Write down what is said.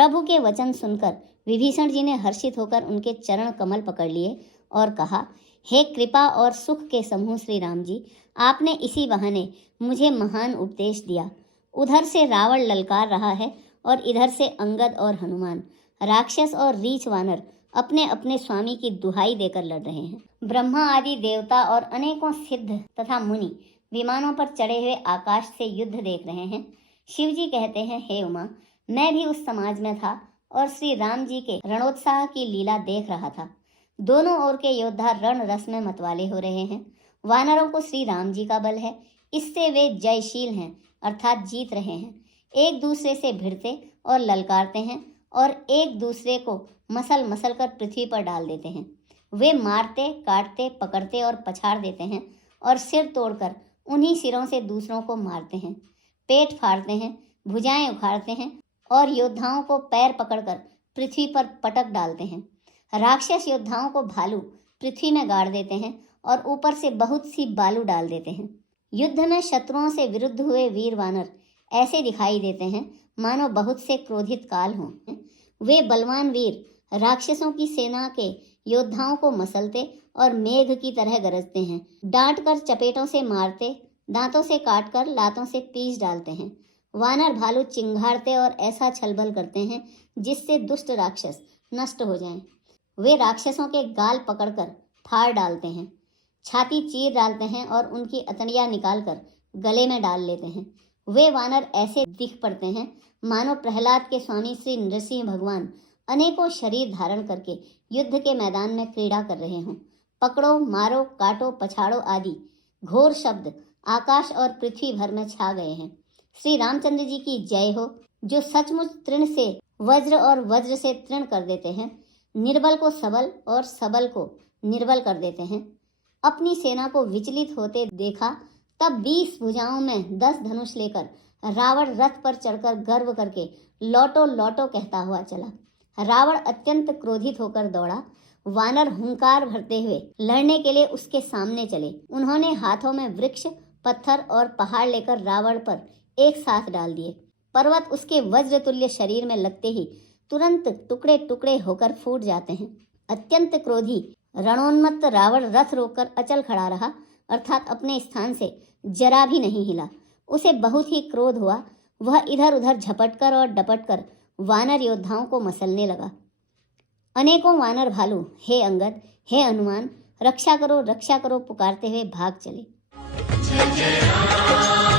प्रभु के वचन सुनकर विभीषण जी ने हर्षित होकर उनके चरण कमल पकड़ लिए और कहा, हे कृपा और सुख के समूह श्री राम जी, आपने इसी बहाने मुझे महान उपदेश दिया। उधर से रावण ललकार रहा है और इधर से अंगद और हनुमान, राक्षस और रीछ वानर अपने अपने स्वामी की दुहाई देकर लड़ रहे हैं। ब्रह्मा आदि देवता और अनेकों सिद्ध तथा मुनि विमानों पर चढ़े हुए आकाश से युद्ध देख रहे हैं। शिव जी कहते हैं, हे उमा, मैं भी उस समाज में था और श्री राम जी के रणोत्साह की लीला देख रहा था। दोनों ओर के योद्धा रण रस में मतवाले हो रहे हैं। वानरों को श्री राम जी का बल है, इससे वे जयशील हैं अर्थात जीत रहे हैं। एक दूसरे से भिड़ते और ललकारते हैं और एक दूसरे को मसल मसल कर पृथ्वी पर डाल देते हैं। वे मारते, काटते, पकड़ते और पछाड़ देते हैं और सिर तोड़कर उन्हीं सिरों से दूसरों को मारते हैं। पेट फाड़ते हैं, भुजाएं उखाड़ते हैं और योद्धाओं को पैर पकड़कर पृथ्वी पर पटक डालते हैं। राक्षस योद्धाओं को भालू पृथ्वी में गाड़ देते हैं और ऊपर से बहुत सी बालू डाल देते हैं। युद्ध में शत्रुओं से विरुद्ध हुए वीर वानर ऐसे दिखाई देते हैं मानो बहुत से क्रोधित काल हों। वे बलवान वीर राक्षसों की सेना के योद्धाओं को मसलते और मेघ की तरह गरजते हैं। डांट कर चपेटों से मारते, दांतों से काटकर लातों से पीस डालते हैं। वानर भालू चिंघाड़ते और ऐसा छलबल करते हैं जिससे दुष्ट राक्षस नष्ट हो जाएं। वे राक्षसों के गाल पकड़कर फाड़ डालते हैं, छाती चीर डालते हैं और उनकी अतड़ियाँ निकालकर गले में डाल लेते हैं। वे वानर ऐसे दिख पड़ते हैं मानो प्रहलाद के स्वामी श्री नृसिंह भगवान अनेकों शरीर धारण करके युद्ध के मैदान में क्रीड़ा कर रहे हों। पकड़ो, मारो, काटो, पछाड़ो आदि घोर शब्द आकाश और पृथ्वी भर में छा गए हैं। श्री रामचंद्र जी की जय हो, जो सचमुच तृण से वज्र और वज्र से तृण कर देते हैं, निर्बल को सबल और सबल को निर्बल कर देते हैं। अपनी सेना को विचलित होते देखा तब 20 भुजाओं में 10 धनुष लेकर रावण रथ पर चढ़कर गर्व करके लौटो लौटो कहता हुआ चला। रावण अत्यंत क्रोधित होकर दौड़ा। वानर हुंकार भरते हुए लड़ने के लिए उसके सामने चले। उन्होंने हाथों में वृक्ष, पत्थर और पहाड़ लेकर रावण पर एक साथ डाल दिए। पर्वत उसके वज्रतुल्य शरीर में लगते ही तुरंत टुकड़े टुकड़े होकर फूट जाते हैं। अत्यंत क्रोधी रणोन्मत्त रावण रथ रोककर अचल खड़ा रहा, अर्थात अपने स्थान से जरा भी नहीं हिला। उसे बहुत ही क्रोध हुआ। वह इधर उधर झपटकर और डपटकर वानर योद्धाओं को मसलने लगा। अनेकों वानर भालू हे अंगद, हे हनुमान, रक्षा करो पुकारते हुए भाग चले।